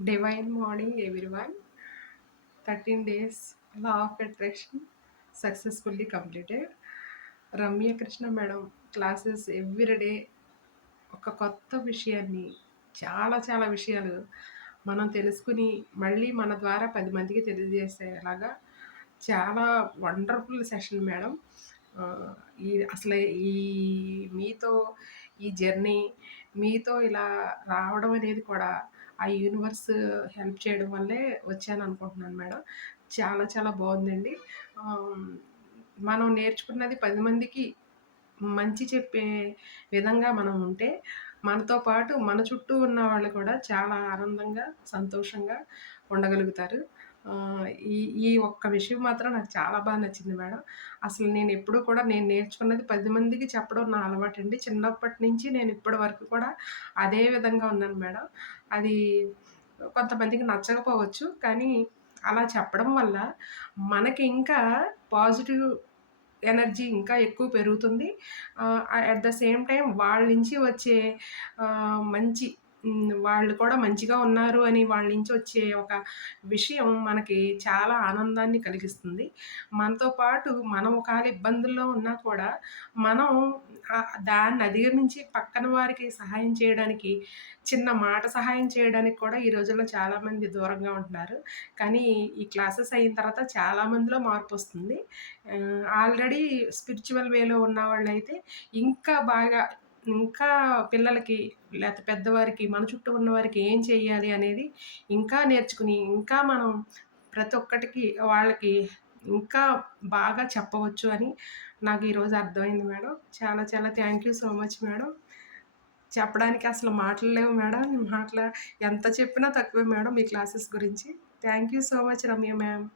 Divine morning, everyone. 13 days law of attraction successfully completed. Ramya Krishna madam classes every day ఒక కొత్త విషయాన్ని చాలా చాలా విషయాలు మనం తెలుసుకుని మళ్ళీ మన ద్వారా 10 మందికి తెలియజేసేలాగా చాలా వండర్ఫుల్ సెషన్ మేడం. ఆహ్, ఈ అసలే ఈ మీతో ఈ జర్నీ మీతో ఇలా రావడం అనేది కూడా ఆ యూనివర్స్ హెల్ప్ చేయడం వల్లే వచ్చాననుకుంటున్నాను మేడం. చాలా చాలా బావుందండి. ఆహ్, మనం నేర్చుకున్నది 10 మందికి మంచి చెప్పే విధంగా మనం ఉంటే, మనతో పాటు మన చుట్టూ ఉన్న వాళ్ళు కూడా చాలా ఆనందంగా, సంతోషంగా ఉండగలుగుతారు. ఆహ్, ఈ ఈ ఒక్క విషయం మాత్రం నాకు చాలా నచ్చింది మేడం. అసలు నేనెప్పుడూ కూడా నేను నేర్చుకున్నది 10 మందికి చెప్పడం నా అలవాటండి. చిన్నప్పటి నుంచి నేను ఇప్పటి వరకు కూడా అదే విధంగా ఉన్నాను మేడం. అది కొంతమందికి నచ్చకపోవచ్చు. కానీ అలా చెప్పడం వల్ల మనకి ఇంకా పాజిటివ్ ఎనర్జీ ఇంకా ఎక్కువ పెరుగుతుంది. అట్ ద సేమ్ టైమ్ వాళ్ళ నుంచి వచ్చే మంచి వాళ్ళు కూడా మంచిగా ఉన్నారు అని వాళ్ళ నుంచి వచ్చే ఒక విషయం మనకి చాలా ఆనందాన్ని కలిగిస్తుంది. మనతో పాటు మనం ఒకవేళ ఇబ్బందుల్లో ఉన్నా కూడా మనం దాన్ని అధిగమించి పక్కన వారికి సహాయం చేయడానికి, చిన్న మాట సహాయం చేయడానికి కూడా ఈ రోజుల్లో చాలామంది దూరంగా ఉంటున్నారు. కానీ ఈ క్లాసెస్ అయిన తర్వాత చాలా మందిలో మార్పొస్తుంది. ఆల్రెడీ స్పిరిచ్యువల్ వేలో ఉన్నవాళ్ళైతే ఇంకా బాగా ఇంకా పిల్లలకి లేతే పెద్దవారికి మన చుట్టూ ఉన్నవారికి ఏం చేయాలి అనేది ఇంకా నేర్చుకుని, ఇంకా మనం ప్రతి ఒక్కటికి వాళ్ళకి ఇంకా బాగా చెప్పవచ్చు అని నాకు ఈరోజు అర్థమైంది మేడం. చాలా చాలా thank you so much madam. చెప్పడానికి అసలు మాటలు లేవు మేడం. ఎంత చెప్పినా తక్కువే మేడం మీ క్లాసెస్ గురించి. Thank you so much Ramya ma'am.